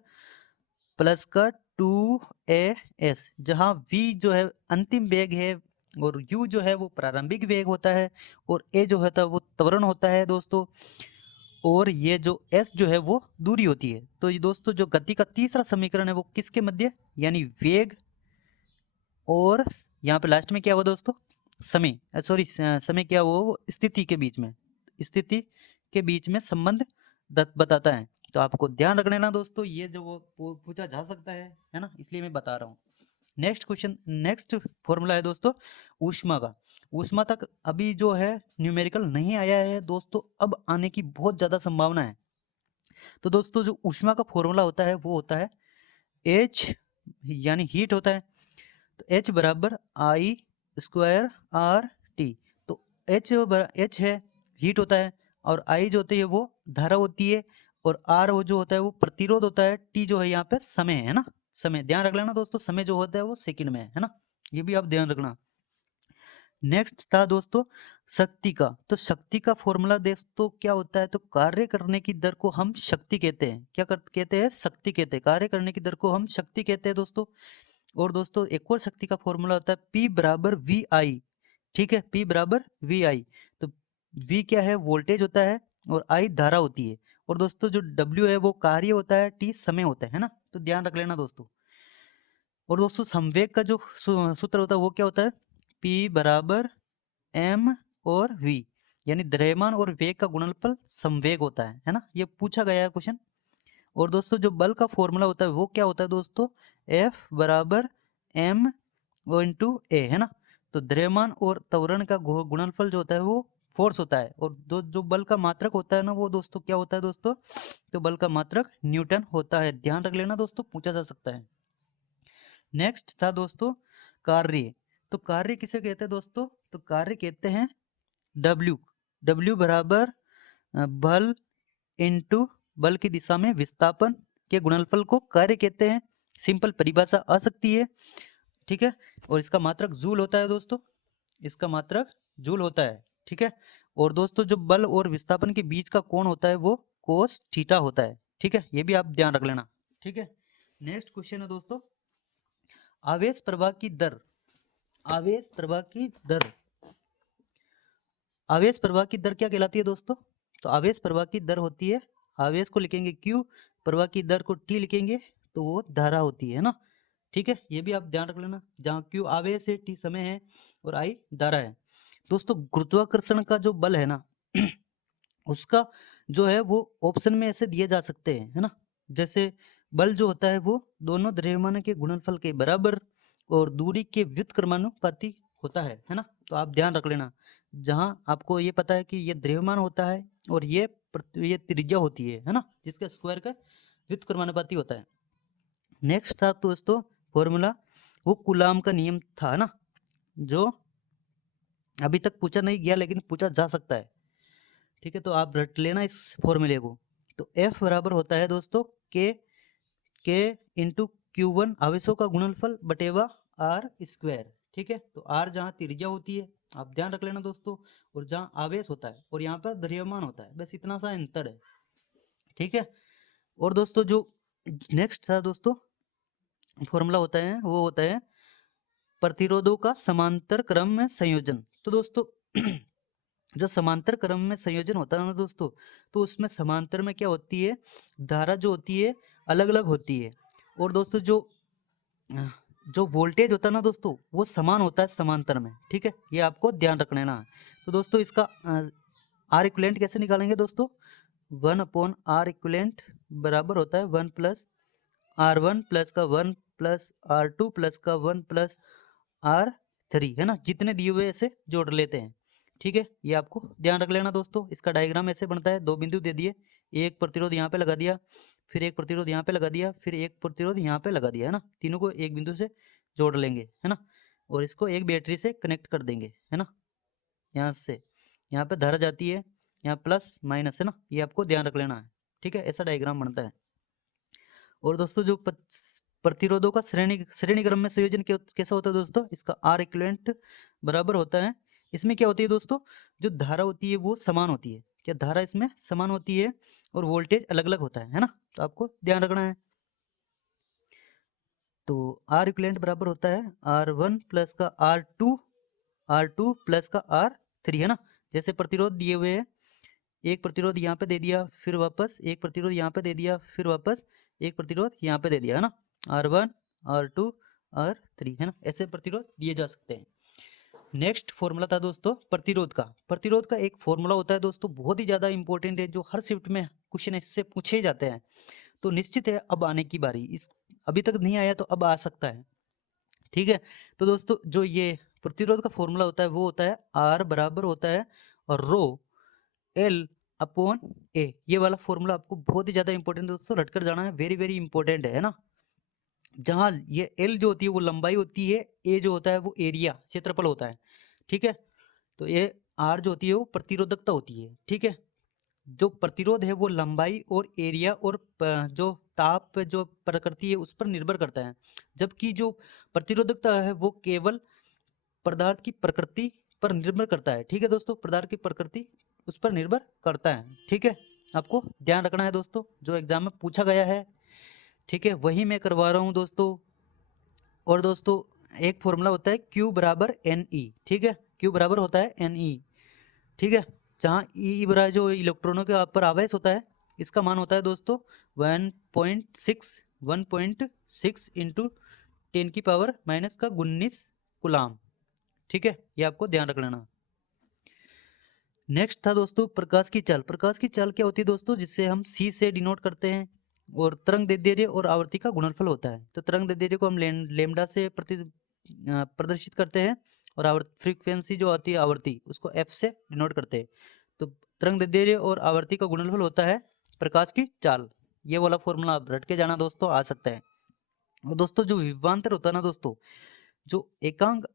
प्लस का 2as, जहाँ v जो है अंतिम वेग है और u जो है वो प्रारंभिक वेग होता है, और a जो होता है वो त्वरण होता है दोस्तों, और ये जो s जो है वो दूरी होती है। तो ये दोस्तों जो गति का तीसरा समीकरण है वो किसके मध्य, यानी वेग और यहाँ पे लास्ट में क्या हुआ दोस्तों, समय, सॉरी समय क्या हुआ, वो स्थिति के बीच में, स्थिति के बीच में संबंध बताता है। तो आपको ध्यान रख लेना दोस्तों, ये जो वो पूछा जा सकता है ना, इसलिए मैं बता रहा हूँ। नेक्स्ट क्वेश्चन, नेक्स्ट फॉर्मूला है दोस्तों ऊष्मा का। ऊष्मा तक अभी जो है न्यूमेरिकल नहीं आया है दोस्तों, अब आने की बहुत ज़्यादा संभावना है। तो दोस्तों जो ऊष्मा का फॉर्मूला होता है वो होता है H, यानी हीट होता है, तो H बराबर आई स्क्वायर आर टी। तो H है हीट होता है, और I जो होती है वो धारा होती है, और R वो जो होता है वो प्रतिरोध होता है, T जो है यहाँ पे समय है ना, समय ध्यान रख लेना दोस्तों, समय जो होता है वो सेकंड में है ना, ये भी आप ध्यान रखना। नेक्स्ट था दोस्तों शक्ति का। तो शक्ति का फॉर्मूला दोस्तों क्या होता है, तो कार्य करने की दर को हम शक्ति कहते हैं, क्या कहते हैं, शक्ति कहते हैं, कार्य करने की दर को हम शक्ति कहते हैं दोस्तों। और दोस्तों एक और शक्ति का फॉर्मूला होता है P बराबर वी आई, ठीक है, P बराबर वी आई। तो V क्या है, वोल्टेज होता है, और I धारा होती है, और दोस्तों जो W है वो कार्य होता है, T समय होता है ना, तो ध्यान रख लेना दोस्तों। और दोस्तों संवेग का जो सूत्र होता है वो क्या होता है, P बराबर M और V, यानी द्रव्यमान और वेग का गुणनफल संवेग होता है ना, ये पूछा गया है क्वेश्चन। और दोस्तों जो बल का फॉर्मूला होता है वो क्या होता है दोस्तों, F बराबर M इंटू ए, है ना, तो द्रव्यमान और त्वरण का गुणनफल जो होता है वो फोर्स होता है, और जो बल का मात्रक होता है ना वो दोस्तों क्या होता है दोस्तों, तो बल का मात्रक न्यूटन होता है, ध्यान रख लेना दोस्तों, पूछा जा सकता है। नेक्स्ट था दोस्तों कार्य। तो कार्य किसे कहते हैं दोस्तों, तो कार्य कहते हैं W बराबर बल इंटू बल की दिशा में विस्थापन के गुणनफल को कार्य कहते हैं। सिंपल परिभाषा आ सकती है, ठीक है, और इसका मात्रक जूल होता है दोस्तों, इसका मात्रक जूल होता है, ठीक है। और दोस्तों जो बल और विस्थापन के बीच का कोण होता है वो कोस थीटा होता है, ठीक है, ये भी आप ध्यान रख लेना, ठीक है। नेक्स्ट क्वेश्चन है दोस्तों आवेश प्रवाह की दर, आवेश प्रवाह की दर। आवेश प्रवाह की दर क्या कहलाती है दोस्तों? तो आवेश प्रवाह की दर होती है, आवेश को लिखेंगे Q, प्रवाह की दर को T लिखेंगे तो वो धारा होती है ना। ठीक है, ये भी आप ध्यान रख लेना, जहाँ Q आवेश है, T समय है और I धारा है। दोस्तों गुरुत्वाकर्षण का जो बल है ना उसका जो है वो ऑप्शन में ऐसे दिए जा सकते हैं, है ना। जैसे बल जो होता है वो दोनों द्रव्यमानों के गुणनफल के बराबर और दूरी के व्युत्क्रमानुपाती होता है ना। तो आप ध्यान रख लेना, जहाँ आपको ये पता है कि ये द्रव्यमान होता है और ये त्रिज्या होती है ना, जिसका स्क्वायर का व्युत्क्रमानुपाती होता है। नेक्स्ट था दोस्तों फॉर्मूला, वो कूलाम का नियम था ना, जो अभी तक पूछा नहीं गया लेकिन पूछा जा सकता है। ठीक है, तो आप रट लेना इस फॉर्मूले को। तो F बराबर होता है दोस्तों के इंटू Q1 आवेशों का गुणनफल बटेवा आर स्क्वायर। ठीक है, तो आर जहाँ त्रिज्या होती है, आप ध्यान रख लेना दोस्तों, और जहाँ आवेश होता है और यहाँ पर द्रव्यमान होता है, बस इतना सा अंतर है। ठीक है, और दोस्तों जो नेक्स्ट था दोस्तों फॉर्मूला होता है वो होता है प्रतिरोधों का समांतर क्रम में संयोजन। तो दोस्तों जो समांतर क्रम में संयोजन होता है ना दोस्तों, तो उसमें समांतर में क्या होती है, धारा जो होती है अलग अलग होती है। और दोस्तों जो वोल्टेज होता है ना दोस्तों वो समान होता है समांतर में। ठीक है, ये आपको ध्यान रखना है ना। तो दोस्तों इसका आर इक्विवेलेंट कैसे निकालेंगे दोस्तों? 1/R बराबर होता है 1 प्लस R1 प्लस का 1 प्लस R2 प्लस का 1 प्लस R3, है ना। जितने दिए हुए ऐसे जोड़ लेते हैं। ठीक है, ये आपको ध्यान रख लेना दोस्तों। इसका डायग्राम ऐसे बनता है, दो बिंदु दे दिए, एक प्रतिरोध यहाँ पे लगा दिया, फिर एक प्रतिरोध यहाँ पे लगा दिया, फिर एक प्रतिरोध यहाँ पे लगा दिया, है ना। तीनों को एक बिंदु से जोड़ लेंगे, है ना, और इसको एक बैटरी से कनेक्ट कर देंगे, है ना। यहाँ से यहाँ पे धारा जाती है, यहाँ प्लस माइनस, है ना, ये आपको ध्यान रख लेना है। ठीक है, ऐसा डायग्राम बनता है। और दोस्तों जो प्रतिरोधों का श्रेणी क्रम में संयोजन कैसा होता है दोस्तों? इसका आर इक्विवेलेंट बराबर होता है, इसमें क्या होती है दोस्तों, जो धारा होती है वो समान होती है, क्या धारा इसमें समान होती है और वोल्टेज अलग अलग होता है ना। तो आपको ध्यान रखना है। तो आर इक्विवेलेंट बराबर होता है R1 प्लस का R2 प्लस का R3, है ना। जैसे प्रतिरोध दिए हुए हैं, एक प्रतिरोध यहाँ पे दे दिया, फिर वापस एक प्रतिरोध यहाँ पे दे दिया, फिर वापस एक प्रतिरोध यहाँ पे दे दिया, है ना। R1 R2 R3, है ना, ऐसे प्रतिरोध दिए जा सकते हैं। नेक्स्ट फॉर्मूला था दोस्तों प्रतिरोध का। प्रतिरोध का एक फॉर्मूला होता है दोस्तों, बहुत ही ज़्यादा इंपॉर्टेंट है, जो हर शिफ्ट में क्वेश्चन इससे पूछे जाते हैं। तो निश्चित है अब आने की बारी, इस अभी तक नहीं आया तो अब आ सकता है। ठीक है, तो दोस्तों जो ये प्रतिरोध का फॉर्मूला होता है वो होता है R बराबर होता है रो L अपॉन ए। ये वाला फॉर्मूला आपको बहुत ही ज़्यादा इंपॉर्टेंट दोस्तों, रटकर जाना है, वेरी वेरी इंपॉर्टेंट है ना। जहाँ ये L जो होती है वो लंबाई होती है, A जो होता है वो एरिया क्षेत्रफल होता है। ठीक है, तो ये R जो होती है वो प्रतिरोधकता होती है। ठीक है, जो प्रतिरोध है वो लंबाई और एरिया और जो ताप जो प्रकृति है उस पर निर्भर करता है, जबकि जो प्रतिरोधकता है वो केवल पदार्थ की प्रकृति पर निर्भर करता है। ठीक है दोस्तों, पदार्थ की प्रकृति उस पर निर्भर करता है। ठीक है, आपको ध्यान रखना है दोस्तों, जो एग्जाम में पूछा गया है, ठीक है, वही मैं करवा रहा हूँ दोस्तों। और दोस्तों एक फॉर्मूला होता है Q बराबर NE। ठीक है, Q बराबर होता है NE। ठीक है, जहाँ E बराबर जो इलेक्ट्रॉनों के पर आवेश होता है, इसका मान होता है दोस्तों 1.6 इंटू 10 की पावर माइनस का 19 कूलाम। ठीक है, ये आपको ध्यान रख लेना। नेक्स्ट था दोस्तों प्रकाश की चाल। प्रकाश की चाल क्या होती है दोस्तों, जिससे हम C से डिनोट करते हैं, और तरंग दैर्ध्य और आवृत्ति का गुणनफल होता है। तो तरंग दैर्ध्य को हम लेमडा से प्रदर्शित करते हैं, और आवृत्ति फ्रीक्वेंसी जो आती है आवृत्ति उसको F से डिनोट करते हैं। तो तरंग दैर्ध्य और आवृत्ति का गुणनफल होता है प्रकाश की चाल। ये वाला फॉर्मूला आप रट के जाना दोस्तों, आ सकता है। और दोस्तों जो विभवांतर होता है ना दोस्तों, जो एकांक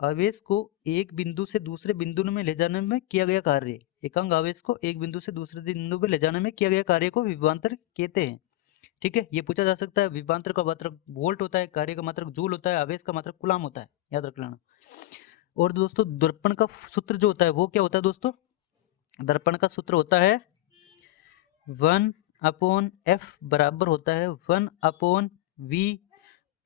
आवेश को एक बिंदु से दूसरे बिंदु में ले जाने में किया गया कार्य, एकांक आवेश को एक बिंदु से दूसरे बिंदु में ले जाने में किया गया कार्य को विभवांतर कहते हैं। ठीक है, ये पूछा जा सकता है। विभवांतर का मात्रक वोल्ट होता है, कार्य का मात्रक जूल होता है, आवेश का मात्रक कूलाम होता है, याद रख लेना। और दोस्तों दर्पण का सूत्र जो होता है वो क्या होता है दोस्तों? दर्पण का सूत्र होता है 1/F बराबर होता है 1/V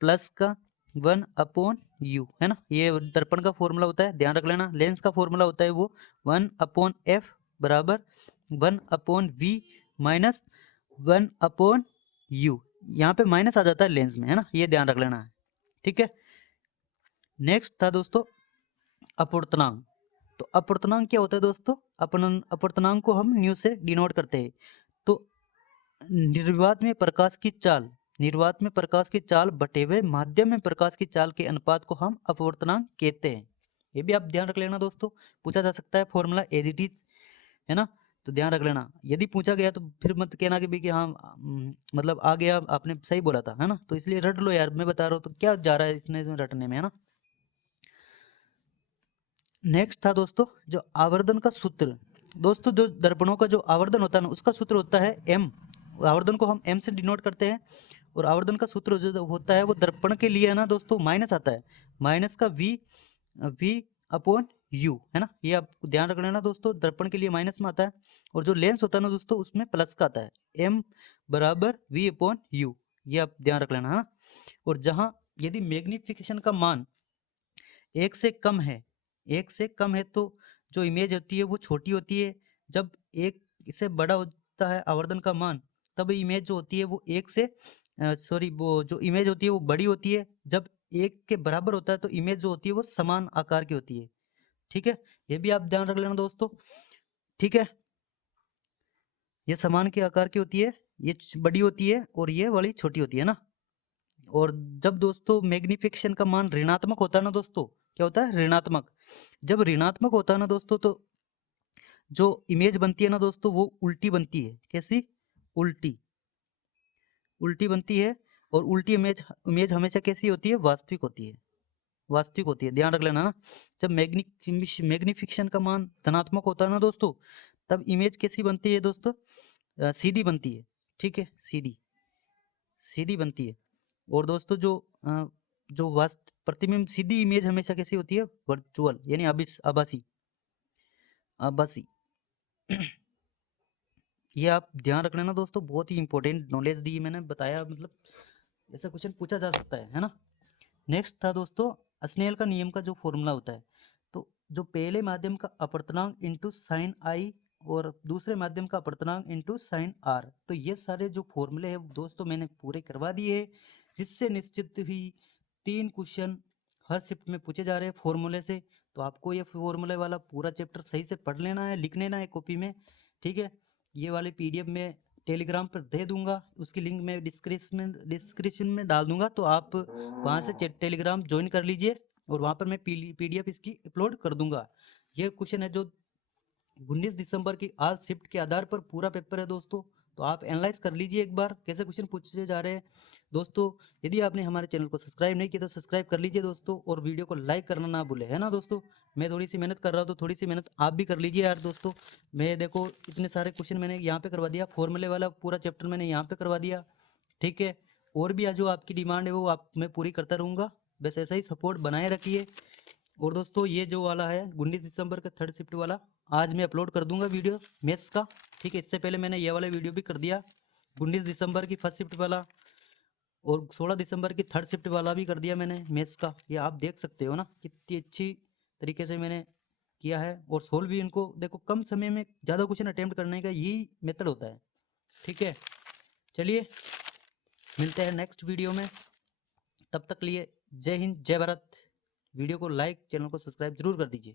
प्लस का 1/u है ना, ये दर्पण का फॉर्मूला होता है, ध्यान रख लेना। लेंस का फॉर्मूला होता है वो 1/f बराबर 1/v माइनस 1/u। यहाँ पे माइनस आ जाता है लेंस में, है ना, ये ध्यान रख लेना है, ठीक है। नेक्स्ट था दोस्तों अपवर्तनांक। तो अपवर्तनांक क्या होता है दोस्तों? अपवर्तनांक को हम न्यू से डिनोट करते हैं। तो निर्वात में प्रकाश की चाल, निर्वात में प्रकाश की चाल बटे हुए माध्यम में प्रकाश की चाल के अनुपात को हम अपवर्तनांक कहते हैं। ये भी आप ध्यान रख लेना दोस्तों, पूछा जा सकता है फॉर्मूला एज इट इज, है ना, तो ध्यान रख लेना। यदि पूछा गया तो फिर मत कहना कि भी कि हाँ मतलब आ गया आपने सही बोला था, है ना, तो इसलिए रट लो यार, मैं बता रहा हूँ तो क्या जा रहा है इसमें रटने में, है ना। नेक्स्ट था दोस्तों जो आवर्धन का सूत्र। दोस्तों जो दर्पणों का जो आवर्धन होता है ना, उसका सूत्र होता है एम। आवर्धन को हम एम से डिनोट करते हैं, और आवर्धन का सूत्र जो होता है वो दर्पण के लिए है ना दोस्तों माइनस आता है, माइनस का वी अपॉन यू, है ना, ये आप ध्यान रख लेना दोस्तों, दर्पण के लिए माइनस में आता है। और जो लेंस होता है ना दोस्तों उसमें प्लस का आता है, एम बराबर वी अपॉन यू, ये आप ध्यान रख लेना, है ना। और जहाँ यदि मैग्निफिकेशन का मान 1 से कम है, 1 से कम है तो जो इमेज होती है वो छोटी होती है। जब 1 से बड़ा होता है आवर्धन का मान, तब इमेज जो होती है वो 1 से वो जो इमेज होती है वो बड़ी होती है। जब 1 के बराबर होता है तो इमेज जो होती है वो समान आकार की होती है, ठीक है, ये भी आप ध्यान रख लेना दोस्तों, ठीक है। ये समान के आकार की होती है, ये बड़ी होती है और ये वाली छोटी होती है ना। और जब दोस्तों मैग्निफिकेशन का मान ऋणात्मक होता है ना दोस्तों, क्या होता है, ऋणात्मक। जब ऋणात्मक होता है ना दोस्तों तो जो इमेज बनती है ना दोस्तों वो उल्टी बनती है। कैसी? उल्टी, उल्टी बनती है। और उल्टी इमेज इमेज हमेशा कैसी होती है? वास्तविक होती है, वास्तविक होती है, ध्यान रख लेना ना। जब मैग्निफिकेशन का मान धनात्मक होता है ना दोस्तों, तब इमेज कैसी बनती है दोस्तों? सीधी बनती है, ठीक है, सीधी, सीधी बनती है। और दोस्तों जो जो वास्तव प्रतिबिंब सीधी इमेज हमेशा कैसी होती है? वर्चुअल, यानी आभासी, आभासी। ये आप ध्यान रख लेना दोस्तों, बहुत ही इंपॉर्टेंट नॉलेज दी मैंने, बताया, मतलब ऐसा क्वेश्चन पूछा जा सकता है ना। नेक्स्ट था दोस्तों स्नेल का नियम का जो फॉर्मूला होता है। तो जो पहले माध्यम का अपवर्तनांक इंटू साइन आई और दूसरे माध्यम का अपवर्तनांक इंटू साइन आर, तो ये सारे जो फॉर्मूले हैं दोस्तों मैंने पूरे करवा दिए, जिससे निश्चित ही 3 क्वेश्चन हर शिफ्ट में पूछे जा रहे हैं फॉर्मूले से। तो आपको ये फॉर्मूले वाला पूरा चैप्टर सही से पढ़ लेना है, लिख लेना है कॉपी में, ठीक है। ये वाली पीडीएफ में टेलीग्राम पर दे दूंगा, उसकी लिंक मैं डिस्क्रिप्शन में डाल दूंगा, तो आप वहाँ से टेलीग्राम ज्वाइन कर लीजिए और वहाँ पर मैं पीडीएफ इसकी अपलोड कर दूंगा। ये क्वेश्चन है जो 19 दिसंबर की आज शिफ्ट के आधार पर पूरा पेपर है दोस्तों, तो आप एनालाइज कर लीजिए एक बार कैसे क्वेश्चन पूछे जा रहे हैं दोस्तों। यदि आपने हमारे चैनल को सब्सक्राइब नहीं किया तो सब्सक्राइब कर लीजिए दोस्तों, और वीडियो को लाइक करना ना भूले, है ना दोस्तों। मैं थोड़ी सी मेहनत कर रहा हूँ तो थोड़ी सी मेहनत आप भी कर लीजिए यार दोस्तों। मैं देखो इतने सारे क्वेश्चन मैंने यहाँ पे करवा दिया, फॉर्मूले वाला पूरा चैप्टर मैंने यहाँ पे करवा दिया, ठीक है। और भी जो आपकी डिमांड है वो आप मैं पूरी करता रहूँगा, बस ऐसा ही सपोर्ट बनाए रखिए। और दोस्तों ये जो वाला है 19 दिसंबर का 3rd शिफ्ट वाला, आज मैं अपलोड कर दूंगा वीडियो मैथ्स का, ठीक है। इससे पहले मैंने ये वाला वीडियो भी कर दिया 19 दिसंबर की 1st शिफ्ट वाला, और 16 दिसंबर की 3rd शिफ्ट वाला भी कर दिया मैंने मैथ्स का। ये आप देख सकते हो ना कितनी अच्छी तरीके से मैंने किया है, और सोल्व भी इनको देखो, कम समय में ज़्यादा क्वेश्चन अटेम्प्ट करने का यही मेथड होता है, ठीक है। चलिए मिलते हैं नेक्स्ट वीडियो में, तब तक लिए जय हिंद जय भारत। वीडियो को लाइक, चैनल को सब्सक्राइब जरूर कर दीजिए।